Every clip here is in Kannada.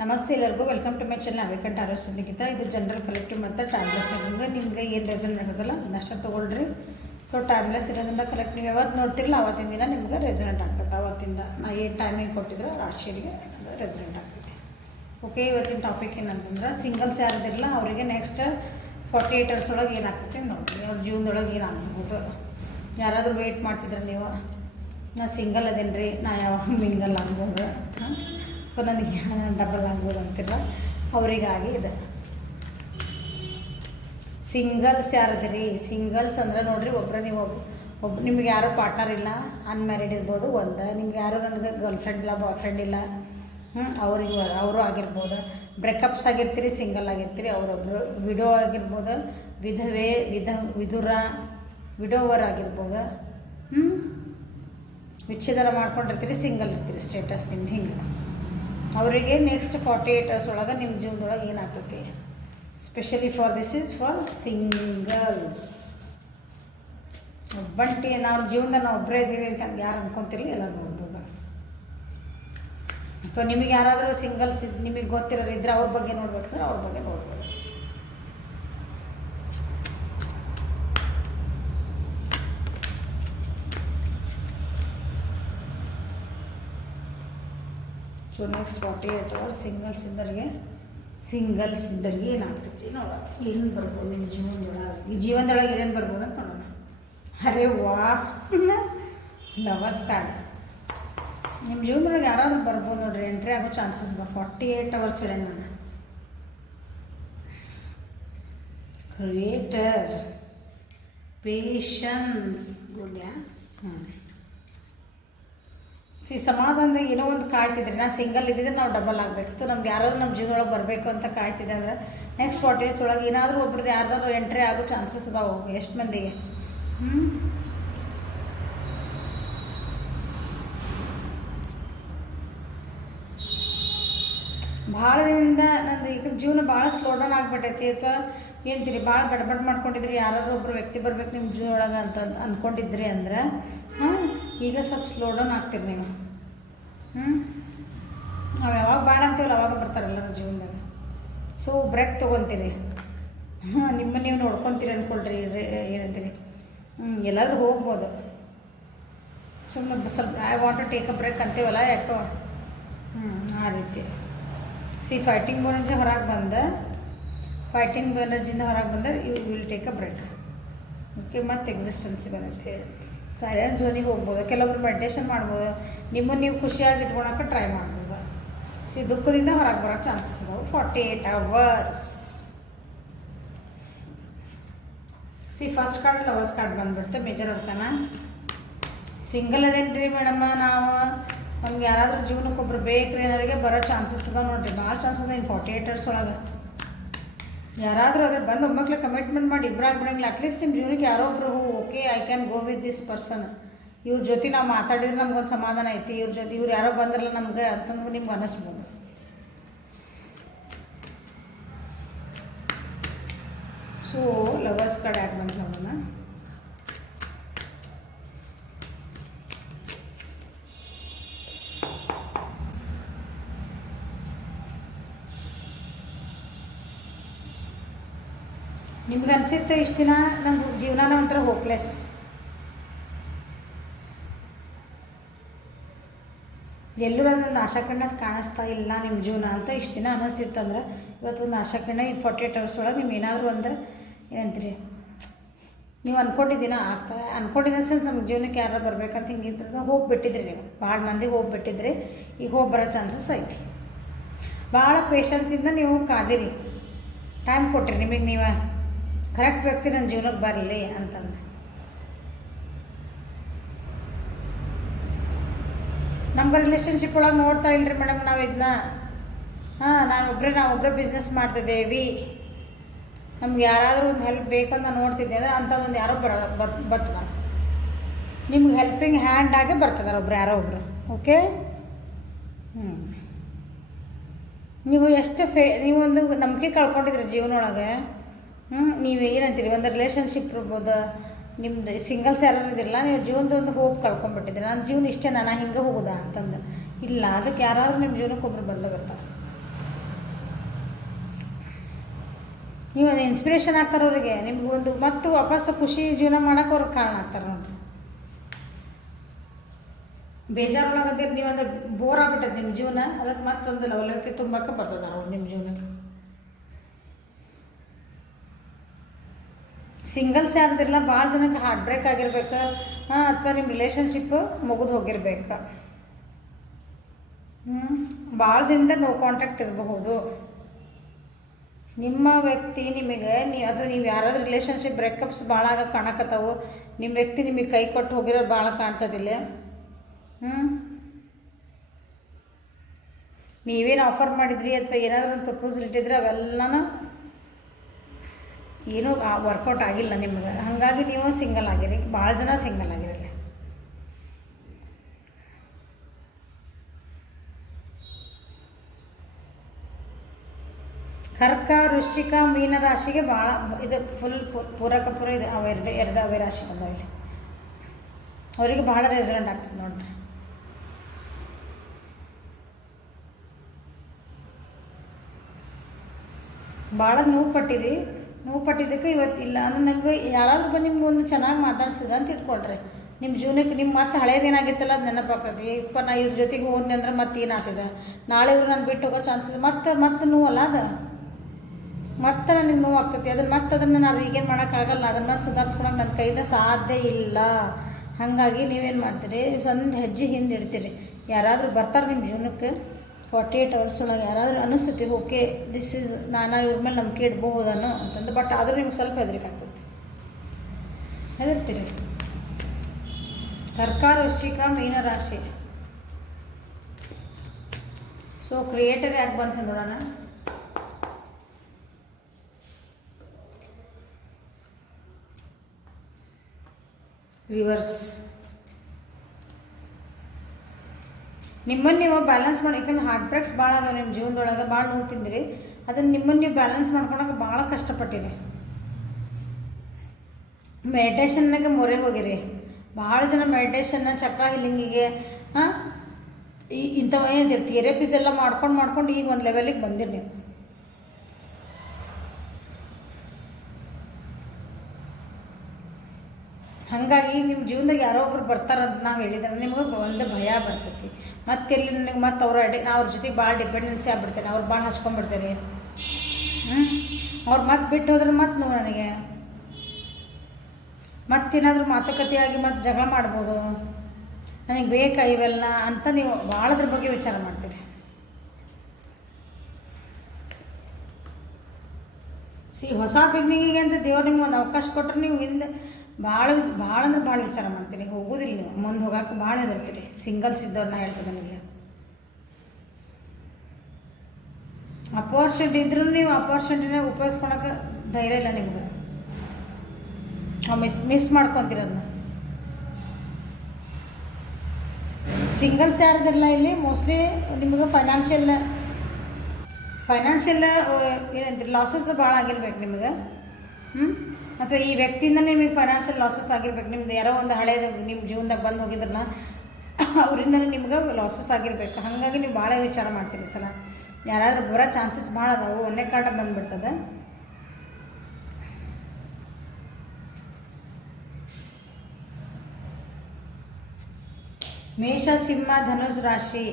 ನಮಸ್ತೆ ಎಲ್ಲರಿಗೂ ವೆಲ್ಕಮ್ ಟು ಮೈ ಚಾನಲ್ ಅವೇಕಂಠ ಆರೋಗ್ಯದಿಂದ. ಇದು ಜನರಲ್ ಕಲೆಕ್ಟಿವ್ ಮತ್ತು ಟೈಮ್ಲೆಸ್ ಇರೋದ್ರಿಂದ ನಿಮಗೆ ಏನು ರೆಸಲ್ಟ್ ಆಗೋದಲ್ಲ ಅದನ್ನಷ್ಟೇ ತೊಗೊಳ್ರಿ. ಸೊ ಟೈಮ್ಲೆಸ್ ಇರೋದ್ರಿಂದ ಕಲೆಕ್ಟ್ ನೀವು ಯಾವತ್ತು ನೋಡ್ತಿರಲ್ಲ ಅವತ್ತಿನ ದಿನ ನಿಮ್ಗೆ ರೆಸಲ್ಟ್ ಆಗ್ತದೆ. ಅವತ್ತಿಂದ ನಾ ಏನು ಟೈಮಿಂಗ್ ಕೊಟ್ಟಿದ್ರು ರಾಶಿಯರಿಗೆ ಅದು ರೆಸಲ್ಟ್ ಆಗ್ತೈತಿ. ಓಕೆ, ಇವತ್ತಿನ ಟಾಪಿಕ್ ಏನಂತಂದ್ರೆ ಸಿಂಗಲ್ಸ್ ಯಾರಿದಿರಲ್ಲ ಅವರಿಗೆ ನೆಕ್ಸ್ಟ್ 48 hours ಒಳಗೆ ಏನಾಗ್ತೈತಿ ನೋಡಿರಿ. ಅವ್ರ ಜೀವನದೊಳಗೆ ಏನಾಗ್ಬೋದು. ಯಾರಾದರೂ ವೆಯ್ಟ್ ಮಾಡ್ತಿದ್ರೆ ನೀವು ನಾ ಸಿಂಗಲ್ ಅದೇನು ರೀ, ನಾ ಯಾವಾಗ ಮಿಂಗಲ್ ಆಗ್ಬೋದು, ಸೊ ನನಗೆ ಡಬಲ್ ಆಗ್ಬೋದು ಅಂತಿಲ್ಲ, ಅವರಿಗಾಗಿ ಇದೆ. ಸಿಂಗಲ್ಸ್ ಯಾರದಿರಿ? ಸಿಂಗಲ್ಸ್ ಅಂದರೆ ನೋಡಿರಿ, ನೀವು ಒಬ್ಬ ನಿಮ್ಗೆ ಯಾರೂ ಪಾರ್ಟ್ನರ್ ಇಲ್ಲ, ಅನ್ಮ್ಯಾರಿಡ್ ಇರ್ಬೋದು. ನಿಮ್ಗೆ ಯಾರು ನನಗೆ ಗರ್ಲ್ ಫ್ರೆಂಡ್ ಇಲ್ಲ, ಬಾಯ್ ಫ್ರೆಂಡ್ ಇಲ್ಲ, ಅವರು ಆಗಿರ್ಬೋದು. ಬ್ರೇಕಪ್ಸ್ ಆಗಿರ್ತೀರಿ, ಸಿಂಗಲ್ ಆಗಿರ್ತೀರಿ. ಅವರೊಬ್ಬರು ವಿಡೋ ಆಗಿರ್ಬೋದು, ವಿಡೋವರ್ ಆಗಿರ್ಬೋದು. ವಿಚ್ಛೇದನ ಮಾಡ್ಕೊಂಡಿರ್ತೀರಿ, ಸಿಂಗಲ್ ಇರ್ತೀರಿ, ಸ್ಟೇಟಸ್ ನಿಮ್ದು ಹಿಂಗೆ. ಅವರಿಗೆ ನೆಕ್ಸ್ಟ್ 48 hours ಒಳಗೆ ನಿಮ್ಮ ಜೀವನದೊಳಗೆ ಏನಾಗ್ತೈತಿ. Specially for this is for singles. ಒಬ್ಬಂಟಿ ನಾವು ಜೀವನದಲ್ಲಿ ನಾವು ಒಬ್ಬರೇ ಇದ್ದೀವಿ ಅಂತ ಯಾರು ಅನ್ಕೊತೀರಿ ಎಲ್ಲ ನೋಡ್ಬೋದು. ಅಥವಾ ನಿಮಗೆ ಯಾರಾದರೂ ಸಿಂಗಲ್ಸ್ ನಿಮಗೆ ಗೊತ್ತಿರೋರು ಇದ್ದರೆ ಅವ್ರ ಬಗ್ಗೆ ನೋಡ್ಬೇಕಂದ್ರೆ ಅವ್ರ ಬಗ್ಗೆ ನೋಡ್ಬೋದು. ಸೊ ನೆಕ್ಸ್ಟ್ 48 hours ಸಿಂಗಲ್ಸ್ ಇದ್ದರಿಗೆ ಏನಾಗ್ತೈತಿ ನೋಡೋಣ. ಏನು ಬರ್ಬೋದು ನಿಮ್ಮ ಜೀವನದೊಳಗೆ, ಈ ಜೀವನದೊಳಗೆ ಏನೇನು ಬರ್ಬೋದು ಅಂತ ನೋಡೋಣ. ಅರೆ ವಾ, ಲವರ್ಸ್ ಕಾರ್ಡ್ ನಿಮ್ಮ ಜೀವನದೊಳಗೆ ಯಾರಾದರೂ ಬರ್ಬೋದು ನೋಡ್ರಿ. ಎಂಟ್ರಿ ಆಗೋ ಚಾನ್ಸಸ್ ಬಾ. 48 hours ಹೇಳಿ ನಾನು. Creator, patience, good. ಸಮಾಧಾನದಾಗ ಏನೋ ಒಂದು ಕಾಯ್ತಿದ್ರಿ. ನಾ ಸಿಂಗಲ್ ಇದ್ದಿದ್ರೆ ನಾವು ಡಬಲ್ ಆಗಬೇಕಿತ್ತು. ನಮ್ಗೆ ಯಾರಾದ್ರೂ ನಮ್ಮ ಜೀವನೊಳಗೆ ಬರಬೇಕು ಅಂತ ಕಾಯ್ತಿದೆ ಅಂದ್ರೆ ನೆಕ್ಸ್ಟ್ 40 days ಒಳಗೆ ಏನಾದರೂ ಒಬ್ರದ್ದು ಯಾರ್ದಾದ್ರು ಎಂಟ್ರಿ ಆಗೋ ಚಾನ್ಸಸ್ ಅದಾವೆ. ಎಷ್ಟು ಮಂದಿಗೆ ಭಾಳ ದಿನದಿಂದ ನಂದು ಈಗ ಜೀವನ ಭಾಳ ಸ್ಲೋ ಡೌನ್ ಆಗಿಬಿಟ್ಟೈತಿ. ಅಥವಾ ಏನಂತೀರಿ, ಭಾಳ ಗಡ್ಬಡ್ ಮಾಡ್ಕೊಂಡಿದ್ರಿ, ಯಾರಾದರೂ ಒಬ್ಬರು ವ್ಯಕ್ತಿ ಬರ್ಬೇಕು ನಿಮ್ಮ ಜೀವನೊಳಗೆ ಅಂತ ಅಂದ್ಕೊಂಡಿದ್ರಿ ಅಂದ್ರೆ ಈಗ ಸ್ವಲ್ಪ ಸ್ಲೋ ಡೌನ್ ಆಗ್ತೀರಿ ನೀವು. ನಾವು ಯಾವಾಗ ಬೇಡ ಅಂತೀವಲ್ಲ ಅವಾಗ ಬರ್ತಾರಲ್ಲ ನಮ್ಮ ಜೀವನದಾಗ. ಸೊ ಬ್ರೇಕ್ ತೊಗೊತೀರಿ, ನಿಮ್ಮ ನೀವು ನೋಡ್ಕೊತೀರಿ ಅಂದ್ಕೊಳ್ರಿ. ಏನಂತೀರಿ, ಎಲ್ಲಾದರೂ ಹೋಗ್ಬೋದು. ಸುಮ್ಮನೆ ಸ್ವಲ್ಪ I want to take a break ಅಂತೀವಲ್ಲ, ಯಾಕೋ ಆ ರೀತಿ. ಫೈಟಿಂಗ್ ಎನರ್ಜಿ ಹೊರಗೆ ಬಂದರೆ you will take a break. Okay, ಮತ್ತು ಎಕ್ಸಿಸ್ಟೆನ್ಸ್ ಬಂದೈತೆ. ಸೈಲೆನ್ಸ್ ಝೋನಿಗೆ ಹೋಗ್ಬೋದು. ಕೆಲವೊಬ್ರು ಮೆಡಿಟೇಷನ್ ಮಾಡ್ಬೋದು. ನಿಮ್ಮನ್ನು ನೀವು ಖುಷಿಯಾಗಿ ಇಟ್ಕೊಳಕ್ಕೆ ಟ್ರೈ ಮಾಡ್ಬೋದು. ದುಃಖದಿಂದ ಹೊರಗೆ ಬರೋಕ್ಕೆ ಚಾನ್ಸಸ್ ಇದಾವೆ. 48 hours. First card lovers card ಬಂದ್ಬಿಡ್ತು. ಮೇಜರ್ ಅರ್ಕನ ಸಿಂಗಲ್ ಅದೇನು ರೀ ಮೇಡಮ್ಮ, ನಾವು ನಮ್ಗೆ ಯಾರಾದರೂ ಜೀವನಕ್ಕೊಬ್ರು ಬೇಕು ಏನಾರಿಗೆ ಬರೋ ಚಾನ್ಸಸ್ ಇದಾವೆ ನೋಡಿರಿ. ಭಾಳ ಚಾನ್ಸಸ್ ಇನ್ನು 48 hours ಒಳಗೆ ಯಾರಾದರೂ ಅದ್ರ ಬಂದು ಒಮ್ಮಕ್ಲೆ ಕಮಿಟ್ಮೆಂಟ್ ಮಾಡಿ ಇಬ್ಬರಾಗಿ ಬಿಡಂಗಿಲ್ಲ. ಅಟ್ಲೀಸ್ಟ್ ನಿಮ್ಮ ಜೀವನಕ್ಕೆ ಯಾರೋ ಒಬ್ಬರು okay I can go with this person, ಇವ್ರ ಜೊತೆ ನಾವು ಮಾತಾಡಿದ್ರೆ ನಮ್ಗೊಂದು ಸಮಾಧಾನ ಐತಿ, ಇವ್ರ ಜೊತೆ ಇವ್ರು ಯಾರೋ ಬಂದ್ರಲ್ಲ ನಮ್ಗೆ ಅಂತಂದ್ರೆ ನಿಮ್ಗೆ ಅನ್ನಿಸ್ಬೋದು. ಸೊ ಲವರ್ಸ್ ಕಾರ್ಡ್ ಯಾಕೆ ಬಂತು ನೋಡೋಣ. ನಿಮ್ಗೆ ಅನಿಸುತ್ತೆ ಇಷ್ಟು ದಿನ ನನ್ನ ಜೀವನನ ಒಂಥರ ಹೋಪ್ಲೆಸ್, ಎಲ್ಲೂ ಅದೊಂದು ಆಶಾಕಿರಣ ಕಾಣಿಸ್ತಾ ಇಲ್ಲ ನಿಮ್ಮ ಜೀವನ ಅಂತ ಇಷ್ಟು ದಿನ ಅನ್ನಿಸ್ತಿತ್ತಂದ್ರೆ ಇವತ್ತೊಂದು ಆಶಾಕಿರಣ ಈ 48 hours ಒಳಗೆ ನೀವು ಏನಾದರೂ ಒಂದು ಏನಂತೀರಿ, ನೀವು ಅಂದ್ಕೊಂಡಿದ್ದೀನ ಅಂದ್ಕೊಂಡಿದ್ದ ಸೆನ್ಸ್ ನಮ್ಮ ಜೀವನಕ್ಕೆ ಯಾರು ಬರ್ಬೇಕಂತ ಹಿಂಗಿಂತ ಹೋಗಿ ಬಿಟ್ಟಿದ್ರಿ. ನೀವು ಭಾಳ ಮಂದಿ ಹೋಗಿ ಬಿಟ್ಟಿದ್ರಿ, ಈಗ ಹೋಗಿ ಬರೋ ಚಾನ್ಸಸ್ ಐತಿ. ಭಾಳ ಪೇಷನ್ಸಿಂದ ನೀವು ಕಾದಿರಿ, ಟೈಮ್ ಕೊಟ್ಟಿರಿ ನಿಮಗೆ ನೀವು ಕರೆಕ್ಟ್ ವ್ಯಕ್ತಿ ನನ್ನ ಜೀವನಕ್ಕೆ ಬರಲಿ ಅಂತಂದು. ನಮ್ಗೆ ರಿಲೇಷನ್ಶಿಪ್ ಒಳಗೆ ನೋಡ್ತಾ ಇಲ್ಲರಿ ಮೇಡಮ್ ನಾವು ಇದನ್ನ. ನಾವೊಬ್ಬರೇ ಬಿಸ್ನೆಸ್ ಮಾಡ್ತಿದ್ದೇವೆ, ನಮ್ಗೆ ಯಾರಾದರೂ ಒಂದು ಹೆಲ್ಪ್ ಬೇಕು ಅಂತ ನೋಡ್ತಿದ್ದೆ ಅಂದರೆ ಅಂಥದ್ದೊಂದು ಯಾರೋ ಬರ್ತದಾರೆ. ನಿಮ್ಗೆ ಹೆಲ್ಪಿಂಗ್ ಹ್ಯಾಂಡ್ ಆಗಿ ಬರ್ತದಾರೆ ಒಬ್ರು, ಯಾರೋ ಒಬ್ಬರು. ಓಕೆ, ನೀವು ಎಷ್ಟು ನೀವೊಂದು ನಂಬಿಕೆ ಕಳ್ಕೊಂಡಿದ್ರಿ ಜೀವನೊಳಗೆ. ನೀವು ಏನಂತೀರಿ, ಒಂದು ರಿಲೇಷನ್ಶಿಪ್ ಇರ್ಬೋದು, ನಿಮ್ದು ಸಿಂಗಲ್ಸ್ ಯಾರು ಇದಿರಲ್ಲ, ನೀವು ಜೀವನದ ಒಂದು ಹೋಪ್ ಕಳ್ಕೊಂಡ್ಬಿಟ್ಟಿದ್ದೀರಿ. ನನ್ನ ಜೀವನ ಇಷ್ಟೇ, ನಾನು ಹಿಂಗೆ ಹೋಗೋದಾ ಅಂತಂದು ಇಲ್ಲ. ಅದಕ್ಕೆ ಯಾರಾದರೂ ನಿಮ್ಮ ಜೀವನಕ್ಕೆ ಒಬ್ಬರು ಬಂದು ಬರ್ತಾರೆ. ನೀವು ಒಂದು ಇನ್ಸ್ಪಿರೇಷನ್ ಆಗ್ತಾರೆ ಅವ್ರಿಗೆ, ನಿಮ್ಗೆ ಒಂದು ಮತ್ತು ವಾಪಸ್ ಖುಷಿ ಜೀವನ ಮಾಡೋಕೆ ಅವ್ರಿಗೆ ಕಾರಣ ಆಗ್ತಾರೆ ನೋಡಿರಿ. ಬೇಜಾರೊಳಗಂದಿರಿ ನೀವು ಅಂದ್ರೆ ಬೋರ್ ಆಗ್ಬಿಟ್ಟೈತೆ ನಿಮ್ಮ ಜೀವನ, ಅದಕ್ಕೆ ಮತ್ತೊಂದು ಲವಲವಿಕೆ ತುಂಬಕ್ಕೆ ಬರ್ತದಾರ ಅವ್ರು ನಿಮ್ಮ ಜೀವನಕ್ಕೆ. ಸಿಂಗಲ್ಸ್ ಯಾರ್ದಿಲ್ಲ, ಭಾಳ ಜನಕ್ಕೆ ಹಾರ್ಟ್ ಬ್ರೇಕ್ ಆಗಿರ್ಬೇಕು, ಅಥವಾ ನಿಮ್ಮ ರಿಲೇಷನ್ಶಿಪ್ಪು ಮುಗಿದು ಹೋಗಿರ್ಬೇಕು. ಭಾಳ ದಿನದ ನೋ ಕಾಂಟ್ಯಾಕ್ಟ್ ಇರಬಹುದು. ನಿಮ್ಮ ವ್ಯಕ್ತಿ ನಿಮಗೆ ನೀವು ಯಾರಾದ್ರೂ ರಿಲೇಷನ್ಶಿಪ್ ಬ್ರೇಕಪ್ಸ್ ಭಾಳ ಆಗ ಕಾಣಕತ್ತಾವು, ನಿಮ್ಮ ವ್ಯಕ್ತಿ ನಿಮಗೆ ಕೈ ಕೊಟ್ಟು ಹೋಗಿರೋದು ಭಾಳ ಕಾಣ್ತದಿಲ್ಲ. ನೀವೇನು ಆಫರ್ ಮಾಡಿದ್ರಿ ಅಥವಾ ಏನಾದರೂ ಒಂದು ಪ್ರಪೋಸಲ್ ಇಟ್ಟಿದ್ರೆ ಅವೆಲ್ಲನೂ ಏನೂ ವರ್ಕೌಟ್ ಆಗಿಲ್ಲ ನಿಮಗೆ, ಹಾಗಾಗಿ ನೀವು ಸಿಂಗಲ್ ಆಗಿರಿ. ಭಾಳ ಜನ ಸಿಂಗಲ್ ಆಗಿರಲ್ಲ. ಕರ್ಕ, ವೃಶ್ಚಿಕ, ಮೀನ ರಾಶಿಗೆ ಭಾಳ ಇದು ಫುಲ್ ಪೂರಕ ಇದೆ. ಎರಡು ಅವೇ ರಾಶಿ ಬಂದವಿಲ್ಲಿ, ಅವರಿಗೆ ಭಾಳ ರೆಸೊನೆಂಟ್ ಆಗ್ತದೆ ನೋಡ್ರಿ. ಭಾಳ ನೋವು ಪಟ್ಟಿದ್ದಕ್ಕೆ ಇವತ್ತಿಲ್ಲ ಅಂದ್ರೆ ನಂಗೆ ಯಾರಾದ್ರೂ ಬಂದು ನಿಮ್ಗೆ ಒಂದು ಚೆನ್ನಾಗಿ ಮಾತಾಡ್ಸಿದ್ರೆ ಅಂತ ಇಟ್ಕೊಳ್ರಿ. ನಿಮ್ಮ ಜೀವನಕ್ಕೆ ನಿಮ್ಮ ಮತ್ತೆ ಹಳೇದೇನಾಗಿತ್ತಲ್ಲ ಅದು ನೆನಪಾಗ್ತದೆ. ನಾ ಇವ್ರ ಜೊತೆಗೆ ಹೋದ್ನೆ ಅಂದ್ರೆ ಮತ್ತೆ ಏನಾಗ್ತದೆ, ನಾಳೆ ಇವ್ರು ನಾನು ಬಿಟ್ಟು ಹೋಗೋ ಚಾನ್ಸ್ ಇದೆ, ಮತ್ತೆ ನೋವಲ್ಲ ಅದು, ಮತ್ತೆ ನನಗೆ ನೋವು ಆಗ್ತೈತಿ. ಅದನ್ನು ನಾನು ಈಗೇನು ಮಾಡೋಕ್ಕಾಗಲ್ಲ, ಅದನ್ನು ಸುಧಾರಿಸ್ಕೊಳಕ್ಕೆ ನನ್ನ ಕೈಯಿಂದ ಸಾಧ್ಯ ಇಲ್ಲ. ಹಾಗಾಗಿ ನೀವೇನು ಮಾಡ್ತೀರಿ, ಒಂದು ಹೆಜ್ಜೆ ಹಿಂದೆ ಇಡ್ತೀರಿ. ಯಾರಾದರೂ ಬರ್ತಾರೆ ನಿಮ್ಮ ಜೀವನಕ್ಕೆ 48 hours ಒಳಗೆ, ಯಾರಾದರೂ ಅನಿಸ್ತೈತಿ ಓಕೆ ದಿಸ್ ಈಸ್ ನಾನು ಇವ್ರ ಮೇಲೆ ನಂಬಿಕೆ ಇಡ್ಬಹುದನ್ನು ಅಂತಂದು. ಬಟ್ ಆದರೂ ನಿಮ್ಗೆ ಸ್ವಲ್ಪ ಹೆದರಿಕೆ ಆಗ್ತೈತಿ, ಹೆದರ್ತೀರಿ. ಕರ್ಕ, ವೃಶ್ಚಿಕ, ಮೀನ ರಾಶಿ. ಸೊ ಕ್ರಿಯೇಟರ್ ಯಾಕೆ ಬಂತು ನೋಡೋಣ. ರಿವರ್ಸ್. ನಿಮ್ಮನ್ನು ನೀವು ಬ್ಯಾಲೆನ್ಸ್ ಮಾಡಿ, ಯಾಕಂದ್ರೆ ಹಾರ್ಟ್ ಬ್ರೇಕ್ಸ್ ಭಾಳ ಆಗ ನಿಮ್ಮ ಜೀವನದೊಳಗೆ, ಭಾಳ ನೋವು ತಿಂದಿರಿ. ಅದನ್ನು ನಿಮ್ಮನ್ನು ನೀವು ಬ್ಯಾಲೆನ್ಸ್ ಮಾಡ್ಕೊಳಕ್ಕೆ ಭಾಳ ಕಷ್ಟಪಟ್ಟಿರಿ. ಮೆಡಿಟೇಷನ್ನಾಗೆ ಮೊರೆ ಹೋಗಿರಿ. ಭಾಳ ಜನ ಮೆಡಿಟೇಷನ್ನ, ಚಕ್ರ ಹಿಲ್ಲಿಂಗಿಗೆ ಇಂಥವು ಏನಿದೆ ಥೆರಪೀಸ್ ಎಲ್ಲ ಮಾಡ್ಕೊಂಡು ಈಗ ಒಂದು ಲೆವೆಲಿಗೆ ಬಂದಿರಿ ನೀವು. ಹಾಗಾಗಿ ನಿಮ್ಮ ಜೀವನದಾಗ ಯಾರೋ ಒಬ್ರು ಬರ್ತಾರಂತ ನಾವು ಹೇಳಿದ್ರೆ ನಿಮ್ಗೆ ಒಂದು ಭಯ ಬರ್ತೈತಿ. ಮತ್ತೆಲ್ಲಿ ನನಗೆ ಮತ್ತೆ ನಾ ಅವ್ರ ಜೊತೆಗೆ ಭಾಳ ಡಿಪೆಂಡೆನ್ಸಿ ಆಗ್ಬಿಡ್ತೇನೆ, ಅವ್ರು ಭಾಳ ಹಚ್ಕೊಂಡ್ಬಿಡ್ತೇನೆ. ಅವ್ರು ಮತ್ತೆ ಬಿಟ್ಟು ಹೋದ್ರೆ ಮತ್ತೆ ನೀವು ನನಗೆ ಮತ್ತೇನಾದರೂ ಮಾತುಕತೆಯಾಗಿ ಮತ್ತೆ ಜಗಳ ಮಾಡ್ಬೋದು, ನನಗೆ ಬೇಕಾ ಇವೆಲ್ಲ ಅಂತ ನೀವು ಭಾಳದ್ರ ಬಗ್ಗೆ ವಿಚಾರ ಮಾಡ್ತೀರಿ. ಹೊಸ ಬಿಗ್ನಿಂಗಿಗೆ ಅಂತ ದೇವ್ರು ನಿಮ್ಗೆ ಒಂದು ಅವಕಾಶ ಕೊಟ್ಟರೆ ನೀವು ಹಿಂದೆ ಭಾಳ ಅಂದ್ರೆ ಭಾಳ ವಿಚಾರ ಮಾಡ್ತೀರಿ. ಹೋಗೋದಿಲ್ಲ, ನೀವು ಮುಂದೆ ಹೋಗೋಕೆ ಭಾಳ ಹೆದರ್ತೀರಿ. ಸಿಂಗಲ್ಸ್ ಇದ್ದವ್ರನ್ನ ಹೇಳ್ತದೆ ನನಗೆ. ಅಪಾರ್ಚುನಿಟಿ ಇದ್ರೂ ನೀವು ಅಪಾರ್ಚುನಿಟಿನ ಉಪಯೋಗಿಸ್ಕೊಳಕ್ಕೆ ಧೈರ್ಯ ಇಲ್ಲ ನಿಮ್ಗೆ. ಮಿಸ್ ಮಾಡ್ಕೊತೀರದನ್ನ. ಸಿಂಗಲ್ಸ್ ಯಾರದಿಲ್ಲ ಇಲ್ಲಿ ಮೋಸ್ಟ್ಲಿ ನಿಮಗೆ ಫೈನಾನ್ಷಿಯಲ್ ಏನಂತೀರಿ ಲಾಸಸ್ ಭಾಳ ಆಗಿರ್ಬೇಕು ನಿಮಗೆ. ಅಥವಾ ಈ ವ್ಯಕ್ತಿಯಿಂದ ನಿಮಗೆ ಫೈನಾನ್ಷಿಯಲ್ ಲಾಸಸ್ ಆಗಿರ್ಬೇಕು. ನಿಮ್ದು ಯಾರೋ ಒಂದು ಹಳೇದು ನಿಮ್ಮ ಜೀವನದಾಗ ಬಂದು ಹೋಗಿದ್ರನ್ನ ಅವರಿಂದ ನಿಮ್ಗೆ ಲಾಸಸ್ ಆಗಿರ್ಬೇಕು. ಹಾಗಾಗಿ ನೀವು ಭಾಳ ವಿಚಾರ ಮಾಡ್ತೀರಿ. ಸಲ ಯಾರಾದರೂ ಬರೋ ಚಾನ್ಸಸ್ ಭಾಳ ಅದಾವು. ಒಂದೇ ಕಾರ್ಡ ಬಂದುಬಿಡ್ತದೆ. ಮೇಷ, ಸಿಂಹ, ಧನುಷ್ ರಾಶಿ.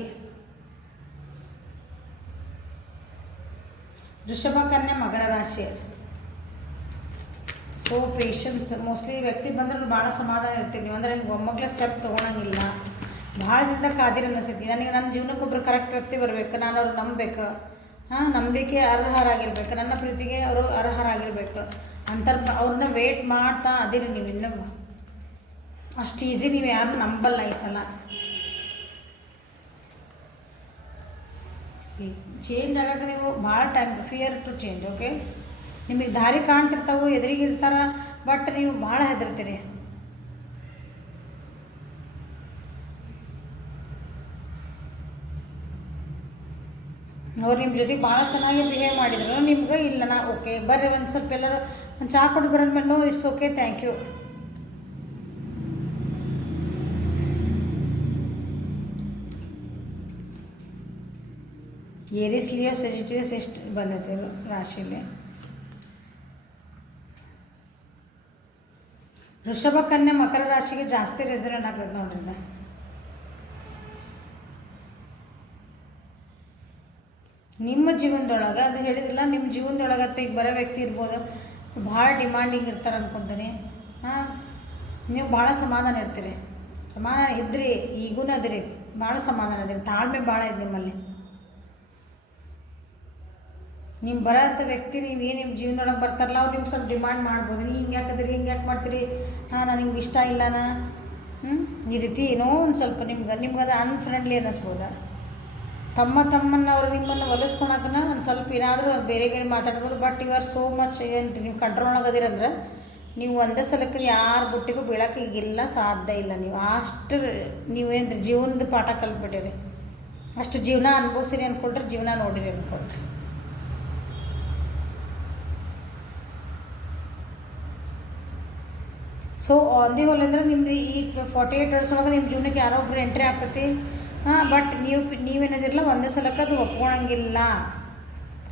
ವೃಷಭ, ಕನ್ಯಾ, ಮಕರ ರಾಶಿ. So patience. ಮೋಸ್ಟ್ಲಿ ವ್ಯಕ್ತಿ ಬಂದ್ರೆ ಭಾಳ ಸಮಾಧಾನ ಇರ್ತೀನಿ ನೀವು. ಅಂದರೆ ನಿಮ್ಗೆ ಒಮ್ಮಗಲೇ ಸ್ಟೆಪ್ ತೊಗೊಳಂಗಿಲ್ಲ. ಭಾಳ ದಿನದ ಕಾದಿರ ಅನಿಸ್ತೈತಿ. ನನಗೆ ನನ್ನ ಜೀವನಕ್ಕೊಬ್ಬರು ಕರೆಕ್ಟ್ ವ್ಯಕ್ತಿ ಬರಬೇಕು, ನಾನು ಅವ್ರು ನಂಬಬೇಕು. ನಂಬಿಕೆ ಅರ್ಹರಾಗಿರ್ಬೇಕು, ನನ್ನ ಪ್ರೀತಿಗೆ ಅವರು ಅರ್ಹರಾಗಿರ್ಬೇಕು ಅವ್ರನ್ನ ವೇಟ್ ಮಾಡ್ತಾ ಅದಿರಿ ನೀವು. ಇನ್ನೂ ಅಷ್ಟು ಈಸಿ ನೀವು ಯಾರು ನಂಬಲ್ಲ ಈ ಸಲ. ಚೇಂಜ್ ಆಗೋಕ್ಕೆ ನೀವು ಭಾಳ time, fear to change. Okay, ನಿಮಗೆ ದಾರಿ ಕಾಣ್ತಿರ್ತಾವೆ, ಎದುರಿಗಿರ್ತಾರ, ಬಟ್ ನೀವು ಭಾಳ ಹೆದರ್ತೀರಿ. ಅವ್ರು ನಿಮ್ಮ ಜೊತೆಗೆ ಭಾಳ ಚೆನ್ನಾಗಿ ಬಿಹೇವ್ ಮಾಡಿದ್ರು. ನಿಮ್ಗೆ ಇಲ್ಲ ನಾ ಓಕೆ ಬರ್ರಿ ಒಂದು ಸ್ವಲ್ಪ ಎಲ್ಲರೂ ಒಂದು ಚಹಾ ಕೊಡು ಬರೋದ್ಮೇಲೆ no it's okay thank you. Aries, Leo, Sagittarius ಎಷ್ಟು ಬಂದೈತೆ ರಾಶಿಯಲ್ಲಿ. ವೃಷಭ ಕನ್ಯಾ ಮಕರ ರಾಶಿಗೆ ಜಾಸ್ತಿ ರೆಸೊನೇಟ್ ಆಗ್ತದೆ ನೋಡ್ರಿ ಇದು. ನಿಮ್ಮ ಜೀವನದೊಳಗೆ ಅದು ಹೇಳಿದಿಲ್ಲ, ನಿಮ್ಮ ಜೀವನದೊಳಗೆ ಅಥವಾ ಈಗ ಬರೋ ವ್ಯಕ್ತಿ ಇರ್ಬೋದು, ಭಾಳ ಡಿಮಾಂಡಿಂಗ್ ಇರ್ತಾರೆ ಅನ್ಕೊತೀನಿ. ಹಾಂ, ನೀವು ಭಾಳ ಸಮಾಧಾನ ಇರ್ತೀರಿ, ಸಮಾಧಾನ ಇದ್ರಿ, ಈಗೂ ಅದಿರಿ, ಭಾಳ ಸಮಾಧಾನ ಅದಿರಿ, ತಾಳ್ಮೆ ಭಾಳ ಇದೆ ನಿಮ್ಮಲ್ಲಿ. ನೀವು ಬರೋ ಅಂಥ ವ್ಯಕ್ತಿ ನೀವು ಏನು ನಿಮ್ಮ ಜೀವನದೊಳಗೆ ಬರ್ತಾರಲ್ಲ, ಅವ್ರು ನಿಮ್ಗೆ ಸ್ವಲ್ಪ ಡಿಮಾಂಡ್ ಮಾಡ್ಬೋದು. ನೀವು ಹಿಂಗೆ ಯಾಕದ್ರಿ, ಹಿಂಗೆ ಯಾಕೆ ಮಾಡ್ತೀರಿ, ಹಾಂ ನಾನು ನಿಮ್ಗೆ ಇಷ್ಟ ಇಲ್ಲನಾ, ಈ ರೀತಿ ಏನೋ ಒಂದು ಸ್ವಲ್ಪ ನಿಮ್ಗೆ ಅದು ಅನ್ಫ್ರೆಂಡ್ಲಿ ಅನ್ನಿಸ್ಬೋದ. ತಮ್ಮನ್ನು ಅವ್ರು ನಿಮ್ಮನ್ನು ಹೊಲಿಸ್ಕೊಳಕನ ಒಂದು ಸ್ವಲ್ಪ ಏನಾದರೂ ಬೇರೆ ಮಾತಾಡ್ಬೋದು. But you are so much ಏನು ನೀವು ಕಂಟ್ರೋಲ್ನಾಗ ಅದಿರಂದ್ರೆ ನೀವು ಒಂದೇ ಸಲಕ್ಕೆ ಯಾರ ಬುಟ್ಟಿಗೂ ಬೀಳಕ್ಕೆ ಈಗೆಲ್ಲ ಸಾಧ್ಯ ಇಲ್ಲ. ನೀವು ಅಷ್ಟು ನೀವೇನು ಜೀವನದ ಪಾಠ ಕಲ್ತ್ಬಿಟ್ಟಿರಿ, ಅಷ್ಟು ಜೀವನ ಅನುಭವಿಸಿರಿ ಅಂದ್ಕೊಳ್ರಿ, ಜೀವನ ನೋಡಿರಿ ಅಂದ್ಕೊಳ್ರಿ. ಸೊ ಆನ್ ದಿ ಹೋಲ್ ಅಂದರೆ ನಿಮ್ದು ಈ 48 hours ಒಳಗೆ ನಿಮ್ಮ ಜೀವನಕ್ಕೆ ಯಾರೋ ಒಬ್ರು ಎಂಟ್ರಿ ಆಗ್ತೈತಿ. ಬಟ್ ನೀವೇನದಿರಲ್ಲ ಒಂದೇ ಸಲಕ್ಕೆ ಅದು ಒಪ್ಕೊಳಂಗಿಲ್ಲ,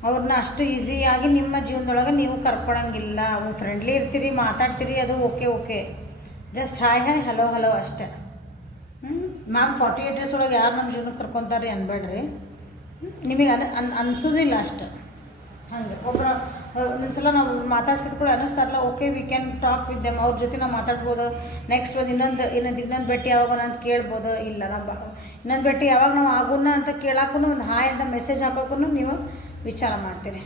ಅವ್ರನ್ನ ಅಷ್ಟು ಈಸಿಯಾಗಿ ನಿಮ್ಮ ಜೀವನದೊಳಗೆ ನೀವು ಕರ್ಕೊಳಂಗಿಲ್ಲ. ಅವ್ರು ಫ್ರೆಂಡ್ಲಿ ಇರ್ತೀರಿ, ಮಾತಾಡ್ತೀರಿ, ಅದು ಓಕೆ ಜಸ್ಟ್ ಹಾಯ್ ಹಲೋ ಅಷ್ಟೇ. ಮ್ಯಾಮ್ 48 days ಒಳಗೆ ಯಾರು ನಮ್ಮ ಜೀವನಕ್ಕೆ ಕರ್ಕೊತಾರೆ ಅನ್ಬೇಡ್ರಿ, ನಿಮಗೆ ಅನ್ಸೋದಿಲ್ಲ ಅಷ್ಟು. ಹಂಗೆ ಒಬ್ಬರು ಒಂದೊಂದು ಸಲ ನಾವು ಮಾತಾಡ್ಸಿದ ಕೂಡ ಅನ್ನಿಸ್ತಾರಲ್ಲ, okay we can talk with them, ಅವ್ರ ಜೊತೆ ನಾವು ಮಾತಾಡ್ಬೋದು. ನೆಕ್ಸ್ಟ್ ಒಂದು ಇನ್ನೊಂದು ಭೇಟಿ ಯಾವಾಗ ಅಂತ ಕೇಳ್ಬೋದು. ಇಲ್ಲ ಇನ್ನೊಂದು ಭೇಟಿ ಯಾವಾಗ ನಾವು ಆಗೋಣ ಅಂತ ಕೇಳಕ್ಕೂ ಒಂದು ಹಾಯ್ ಅಂತ ಮೆಸೇಜ್ ಹಾಕೋಕ್ಕೂ ನೀವು ವಿಚಾರ ಮಾಡ್ತೀರಿ.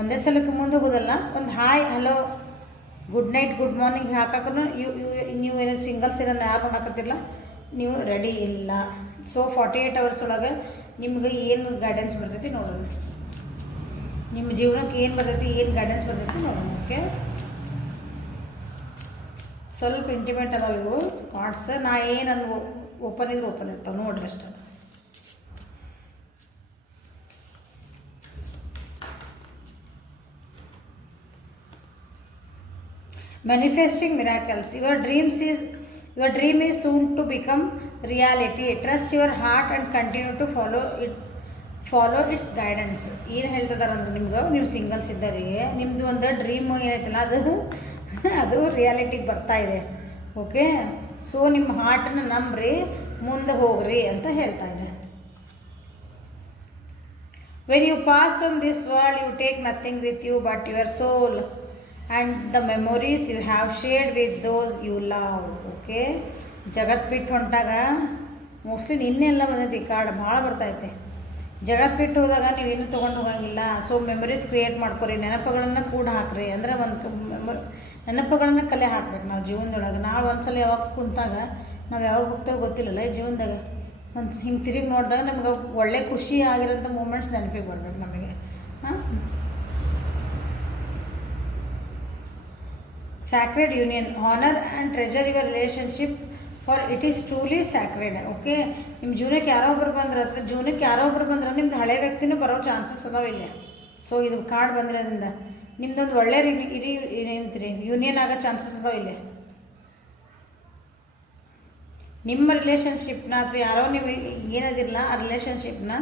ಒಂದೇ ಸಲಕ್ಕೆ ಮುಂದೆ ಹೋಗೋದಲ್ಲ, ಒಂದು hi hello good night good morning ಹಾಕೋಕ್ಕೂ ನೀವು ಏನೇನು ಸಿಂಗಲ್ಸ್ ಇರೋಲ್ಲ, ಯಾರು ನೋಡಾಕತ್ತಿಲ್ಲ, ನೀವು ರೆಡಿ ಇಲ್ಲ. ಸೊ 48 hours ಒಳಗೆ ನಿಮ್ಗೆ ಏನು ಗೈಡೆನ್ಸ್ ಬರ್ತೈತಿ ನೋಡೋಣ, ನಿಮ್ಮ ಜೀವನಕ್ಕೆ ಏನು ಬರ್ತೈತಿ, ಏನು ಗೈಡೆನ್ಸ್ ಬರ್ತೈತಿ ನೋಡೋಣ. ಓಕೆ, ಸ್ವಲ್ಪ ಇಂಟಿಮೇಟ್ ಅದಾವ ಇವು ಕಾರ್ಡ್ಸ್. ನಾ ಏನಂದು ಓಪನ್ ಇರ್ತಾವೆ ನೋಡ್ರಿ ಅಷ್ಟೇ. Manifesting miracles. Your dream is soon to become reality. Trust your heart and continue to follow its guidance. ಏನು ಹೇಳ್ತಿದಾರಂದ್ರೆ ನಿಮ್ಗೆ, ನೀವು ಸಿಂಗಲ್ಸ್ ಇದ್ದವರಿಗೆ ನಿಮ್ಮದು ಒಂದು ಡ್ರೀಮ್ ಏನೈತಲ್ಲ ಅದು ರಿಯಾಲಿಟಿಗೆ ಬರ್ತಾ ಇದೆ. ಓಕೆ, ಸೊ ನಿಮ್ಮ ಹಾರ್ಟನ್ನು ನಂಬ್ರಿ, ಮುಂದೆ ಹೋಗ್ರಿ ಅಂತ ಹೇಳ್ತಾ ಇದೆ. When you pass from this world, you take nothing with you but your soul and the memories you have shared with those you love. Okay, ಜಗತ್ತು ಬಿಟ್ಟು ಹೊಂಟಾಗ ಮೋಸ್ಟ್ಲಿ ನಿನ್ನೆಲ್ಲ ಬಂದೈತಿ ಕಾರ್ಡ್, ಭಾಳ ಬರ್ತೈತೆ. ಜಗತ್ತು ಬಿಟ್ಟು ಹೋದಾಗ ನೀವೇನು ತೊಗೊಂಡು ಹೋಗಂಗಿಲ್ಲ. ಸೊ ಮೆಮೊರೀಸ್ ಕ್ರಿಯೇಟ್ ಮಾಡ್ಕೊರಿ, ನೆನಪುಗಳನ್ನು ಕೂಡ ಹಾಕ್ರಿ. ಅಂದರೆ ನೆನಪುಗಳನ್ನು ಕಲೆ ಹಾಕ್ಬೇಕು ನಾವು ಜೀವನದೊಳಗೆ. ನಾವು ಒಂದ್ಸಲ ಯಾವಾಗ ಕುಂತಾಗ ನಾವು ಯಾವಾಗ ಹೋಗ್ತೇವೆ ಗೊತ್ತಿಲ್ಲಲ್ಲ ಈ ಜೀವನದಾಗ. ಒಂದು ಹಿಂಗೆ ತಿರುಗಿ ನೋಡಿದಾಗ ನಮ್ಗೆ ಒಳ್ಳೆ ಖುಷಿ ಆಗಿರೋಂಥ ಮೂಮೆಂಟ್ಸ್ ನೆನಪಿಗೆ ಬರ್ಬೇಕು ನಮಗೆ. Sacred union, honor and treasure your relationship for it is truly sacred. Okay, ನಿಮ್ಮ ಜೀವನಕ್ಕೆ ಯಾರೋ ಒಬ್ರು ಬಂದ್ರೆ ಅಥವಾ ಜೀವನಕ್ಕೆ ಯಾರೋ ಒಬ್ರು ಬಂದ್ರೆ ನಿಮ್ದು ಹಳೆ ವ್ಯಕ್ತಿನೂ ಬರೋ ಚಾನ್ಸಸ್ ಅದಾವೆ ಇಲ್ಲ. ಸೊ ಇದು ಕಾರ್ಡ್ ಬಂದಿರೋದ್ರಿಂದ ನಿಮ್ದೊಂದು ಒಳ್ಳೆ ಇಡೀ ಏನಂತೀರಿ ಯೂನಿಯನ್ ಆಗೋ ಚಾನ್ಸಸ್ ಅದಾವೆ ಇಲ್ಲ. ನಿಮ್ಮ ರಿಲೇಷನ್ಶಿಪ್ನ ಅಥವಾ ಯಾರೋ ನೀವು ಏನದಿಲ್ಲ ಆ ರಿಲೇಷನ್ಶಿಪ್ನ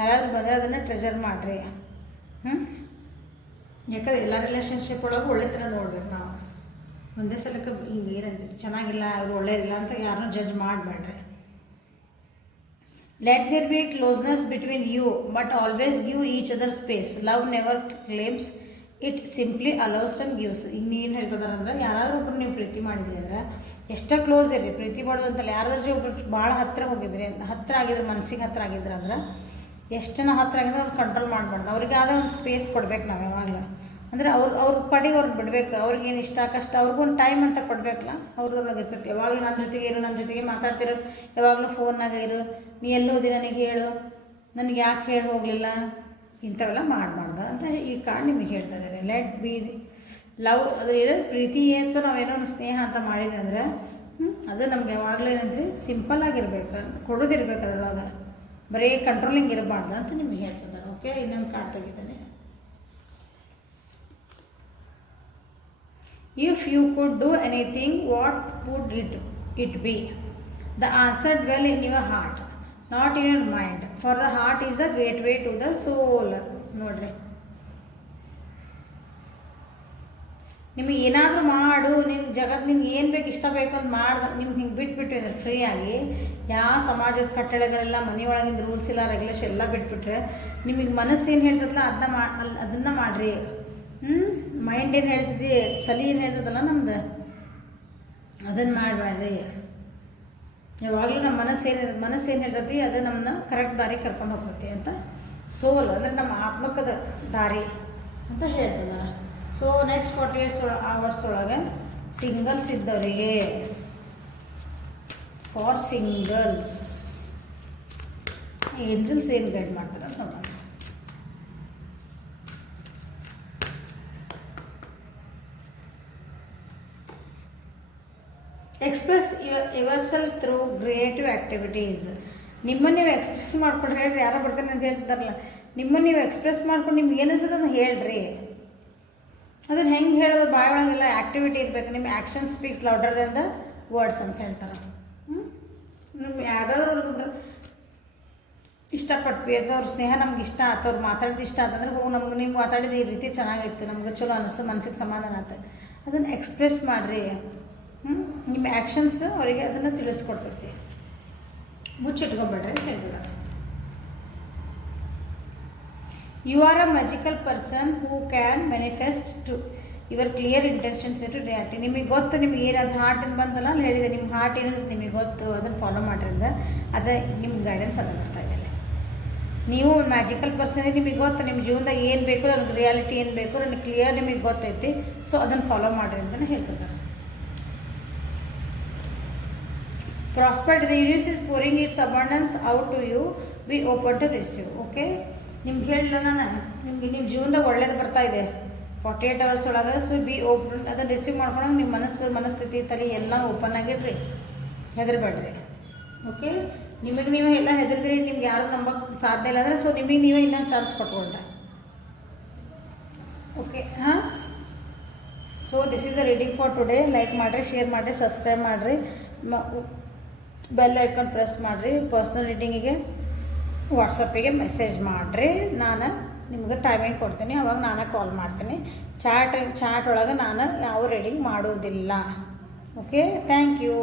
ಯಾರಾದ್ರೂ ಬಂದರೆ ಅದನ್ನು ಟ್ರೆಜರ್ ಮಾಡಿರಿ. ಯಾಕಂದ್ರೆ ಎಲ್ಲ ರಿಲೇಷನ್ಶಿಪ್ ಒಳಗೆ ಒಳ್ಳೆ ಥರ ನೋಡ್ಬೇಕು ನಾವು. ಒಂದೇ ಸಲಕ್ಕೆ ಹಿಂಗೆ ಏನಂತೀರಿ ಚೆನ್ನಾಗಿಲ್ಲ ಅವ್ರು ಒಳ್ಳೆಯದಿಲ್ಲ ಅಂತ ಯಾರನ್ನೂ ಜಡ್ಜ್ ಮಾಡಬೇಡ್ರಿ. Let there be closeness between you but always give each other space. Love never claims it simply allows and gives. ಇನ್ನೇನು ಹೇಳ್ತಿದಾರಂದ್ರೆ ಯಾರಾದ್ರೂ ಒಬ್ಬರು ನೀವು ಪ್ರೀತಿ ಮಾಡಿದ್ರಿ ಅಂದ್ರೆ ಎಷ್ಟೋ ಕ್ಲೋಸ್ ಇರಿ, ಪ್ರೀತಿ ಮಾಡೋದಂತಲ್ಲ, ಯಾರಾದ್ರೂ ಒಬ್ರು ಭಾಳ ಹತ್ತಿರ ಹೋಗಿದ್ರಿ, ಹತ್ತಿರ ಆಗಿದ್ರೆ ಮನಸ್ಸಿಗೆ ಹತ್ತಿರ ಆಗಿದ್ರೆ ಅಂದ್ರೆ ಎಷ್ಟು ಜನ ಹತ್ತಿರ ಆಗಿದ್ರೆ ಅವ್ರು ಕಂಟ್ರೋಲ್ ಮಾಡಬಾರ್ದು. ಅವ್ರಿಗೆ ಆದ ಒಂದು ಸ್ಪೇಸ್ ಕೊಡ್ಬೇಕು ನಾವು ಯಾವಾಗಲೂ. ಅಂದರೆ ಅವ್ರ ಪಡೆಗೆ ಅವ್ರಿಗೆ ಬಿಡಬೇಕು. ಅವ್ರಿಗೇನು ಇಷ್ಟ ಕಷ್ಟ ಅವ್ರಿಗೊಂದು ಟೈಮ್ ಅಂತ ಕೊಡಬೇಕಲ್ಲ, ಅವ್ರೊಳಗೆ ಇರ್ತೈತಿ. ಯಾವಾಗಲೂ ನನ್ನ ಜೊತೆಗೆ ಇರು, ನನ್ನ ಜೊತೆಗೆ ಮಾತಾಡ್ತಿರೋ, ಯಾವಾಗಲೂ ಫೋನ್ನಾಗ ಇರು, ನೀ ಎಲ್ಲೋದಿ ನನಗೆ ಹೇಳು, ನನಗೆ ಯಾಕೆ ಹೇಳಿ ಹೋಗಲಿಲ್ಲ, ಇಂಥವೆಲ್ಲ ಮಾಡಬಾರ್ದು ಅಂತ ಈ ಕಾರ್ಡ್ ನಿಮಗೆ ಹೇಳ್ತಾ ಇದ್ದಾರೆ. ಲೆಟ್ ಬಿ ಲವ್, ಅದು ಏನೋ ಪ್ರೀತಿ ಅಥವಾ ನಾವೇನೋ ಒಂದು ಸ್ನೇಹ ಅಂತ ಮಾಡಿದ್ವಿ ಅಂದರೆ ಅದು ನಮ್ಗೆ ಯಾವಾಗಲೂ ಏನಂದ್ರೆ ಸಿಂಪಲ್ ಆಗಿರ್ಬೇಕು, ಕೊಡೋದಿರ್ಬೇಕು, ಅದರೊಳಗೆ ಬರೀ ಕಂಟ್ರೋಲಿಂಗ್ ಇರಬಾರ್ದು ಅಂತ ನಿಮಗೆ ಹೇಳ್ತಿದ್ದಾರೆ. ಓಕೆ, ಇನ್ನೊಂದು card ತೆಗಿದ್ದಾನೆ. If you could do anything, what would it be? The answer dwell in your heart, not in your mind. For the heart is a gateway to the soul. ನೋಡ್ರಿ, ನಿಮಗೆ ಏನಾದರೂ ಮಾಡು, ನಿಮ್ಮ ಜಗತ್ತು ನಿಮ್ಗೆ ಏನು ಬೇಕು ಇಷ್ಟ ಬೇಕು ಅಂತ ಮಾಡ್ದೆ ನಿಮ್ಗೆ ಹಿಂಗೆ ಬಿಟ್ಬಿಟ್ಟಿದ್ರೆ ಫ್ರೀಯಾಗಿ, ಯಾವ ಸಮಾಜದ ಕಟ್ಟಳೆಗಳೆಲ್ಲ ಮನೆಯೊಳಗಿಂದ ರೂಲ್ಸ್ ಇಲ್ಲ ರೆಗ್ಯುಲೇಷನ್ ಎಲ್ಲ ಬಿಟ್ಬಿಟ್ರೆ ನಿಮಗೆ ಮನಸ್ಸು ಏನು ಹೇಳ್ತದಲ್ಲ ಅದನ್ನು ಮಾಡಿರಿ. ಮೈಂಡ್ ಏನು ಹೇಳ್ತದೆ, ತಲೆ ಏನು ಹೇಳ್ತದಲ್ಲ ನಮ್ದು, ಅದನ್ನು ಮಾಡಬೇಡ್ರಿ. ಯಾವಾಗಲೂ ನಮ್ಮ ಮನಸ್ಸು ಏನು ಹೇಳ್ತೈತಿ ಅದು ನಮ್ಮನ್ನ ಕರೆಕ್ಟ್ ದಾರಿ ಕರ್ಕೊಂಡು ಹೋಗ್ತೈತಿ ಅಂತ. ಸೋಲ್ ಅಂದರೆ ನಮ್ಮ ಆತ್ಮಕದ ದಾರಿ ಅಂತ ಹೇಳ್ತದ. ಸೊ ನೆಕ್ಸ್ಟ್ 48 hours ಒಳಗೆ ಸಿಂಗಲ್ಸ್ ಇದ್ದವರಿಗೆ, ಫಾರ್ ಸಿಂಗಲ್ಸ್ ಏಂಜಲ್ಸ್ ಏನು ಗೈಡ್ ಮಾಡ್ತಾರೆ ಅಂತ ನೋಡೋಣ. Express your self through creative activities. ನಿಮ್ಮನ್ನು ನೀವು ಎಕ್ಸ್ಪ್ರೆಸ್ ಮಾಡ್ಕೊಂಡು ಹೇಳ್ರಿ. ಯಾರೋ ಬರ್ತಾನೆ ಅಂತ ಹೇಳ್ತಾರಲ್ಲ, ನಿಮ್ಮನ್ನು ನೀವು ಎಕ್ಸ್ಪ್ರೆಸ್ ಮಾಡ್ಕೊಂಡು ನಿಮ್ಗೆ ಏನು ಅನ್ಸುತ್ತೆ ಅದನ್ನು ಹೇಳ್ರಿ. ಅದನ್ನು ಹೆಂಗೆ ಹೇಳೋದು, ಬಾಯ್ ಒಳಗೆಲ್ಲ ಆ್ಯಕ್ಟಿವಿಟಿ ಇರಬೇಕು. ನಿಮ್ಮ action speaks louder than the words ಅಂತ ಹೇಳ್ತಾರೆ. ನಿಮ್ಗೆ ಯಾರಾದ್ರೂ ಇಷ್ಟಪಟ್ವಿ ಅಥವಾ ಅವ್ರ ಸ್ನೇಹ ನಮ್ಗೆ ಇಷ್ಟ ಆಯ್ತು, ಅವ್ರು ಮಾತಾಡಿದ ಇಷ್ಟ ಆತಂದ್ರೆ ಹೋಗಿ ನಮ್ಗೆ ನೀವು ಮಾತಾಡಿದ ಈ ರೀತಿ ಚೆನ್ನಾಗಿತ್ತು, ನಮ್ಗೆ ಚಲೋ ಅನ್ನಿಸ್ತು, ಮನಸ್ಸಿಗೆ ಸಮಾಧಾನ ಆಯ್ತು, ಅದನ್ನು ಎಕ್ಸ್ಪ್ರೆಸ್ ಮಾಡಿರಿ. ನಿಮ್ಮ ಆ್ಯಕ್ಷನ್ಸ್ ಅವರಿಗೆ ಅದನ್ನು ತಿಳಿಸ್ಕೊಡ್ತೈತಿ. ಮುಚ್ಚಿಟ್ಕೊಬೇಡ್ರಿ ಅಂತ ಹೇಳ್ತಿದ್ದಾರೆ. You are a magical person who can manifest to your clear intentions to reality. ನಿಮಗೆ ಗೊತ್ತು, ನಿಮ್ಗೆ ಏನಾದ್ರು ಹಾರ್ಟಿಂದ ಬಂತಲ್ಲ ಅಲ್ಲಿ ಹೇಳಿದೆ, ನಿಮ್ಮ ಹಾರ್ಟ್ ಏನಿರುತ್ತೆ ನಿಮಗೆ ಗೊತ್ತು, ಅದನ್ನು ಫಾಲೋ ಮಾಡಿರಿಂದ ಅದು ನಿಮ್ಗೆ ಗೈಡೆನ್ಸ್ ಅದು ಬರ್ತಾ ಇದೆ. ನೀವು ಮ್ಯಾಜಿಕಲ್ ಪರ್ಸನ್, ನಿಮಗೆ ಗೊತ್ತು ನಿಮ್ಮ ಜೀವನದಾಗ ಏನು ಬೇಕು, ನನಗೆ ರಿಯಾಲಿಟಿ ಏನು ಬೇಕು, ನನಗೆ ಕ್ಲಿಯರ್ ನಿಮಗೆ ಗೊತ್ತೈತಿ. ಸೊ ಅದನ್ನು ಫಾಲೋ ಮಾಡಿರಿ ಅಂತಲೇ ಹೇಳ್ತಿದ್ದಾರೆ. Prosperity, the universe is pouring its abundance out to you, be open to receive. Okay, ನಿಮ್ಗೆ ಹೇಳಿಲ್ಲ ನಾನು, ನಿಮಗೆ ನಿಮ್ಮ ಜೀವನದಾಗ ಒಳ್ಳೇದು ಬರ್ತಾ ಇದೆ 48 hours ಒಳಗೆ. ಸೊ ಬಿ ಓಪನ್, ಅದನ್ನು ರಿಸೀವ್ ಮಾಡ್ಕೊಳಂಗೆ ನಿಮ್ಮ ಮನಸ್ಥಿತಿ ತಲೆ ಎಲ್ಲ ಓಪನ್ ಆಗಿಡ್ರಿ, ಹೆದರ್ಬೇಡ್ರಿ. ಓಕೆ, ನಿಮಗೆ ನೀವು ಎಲ್ಲ ಹೆದರಿದ್ರಿ, ನಿಮ್ಗೆ ಯಾರು ನಂಬಕ್ಕೆ ಸಾಧ್ಯ ಇಲ್ಲ ಅಂದರೆ ಸೊ ನಿಮಗೆ ನೀವೇ ಇನ್ನೊಂದು ಚಾನ್ಸ್ ಕೊಟ್ಕೊಂಡ್ರೆ. ಓಕೆ, ಹಾಂ. So this is the reading for today. Like ಮಾಡಿರಿ, ಶೇರ್ ಮಾಡಿರಿ, ಸಬ್ಸ್ಕ್ರೈಬ್ ಮಾಡಿರಿ, ಬೆಲ್ ಐಕಾನ್ ಪ್ರೆಸ್ ಮಾಡಿರಿ. ಪರ್ಸ್ನಲ್ ರೀಡಿಂಗಿಗೆ ವಾಟ್ಸಪ್ಪಿಗೆ ಮೆಸೇಜ್ ಮಾಡಿರಿ. ನಾನು ನಿಮ್ಗೆ ಟೈಮಿಂಗ್ ಕೊಡ್ತೀನಿ, ಅವಾಗ ನಾನು ಕಾಲ್ ಮಾಡ್ತೀನಿ. ಚಾಟ್ ಒಳಗೆ ನಾನು ಯಾವ ರೀಡಿಂಗ್ ಮಾಡೋದಿಲ್ಲ. Okay, thank you.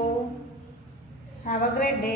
Have a great day.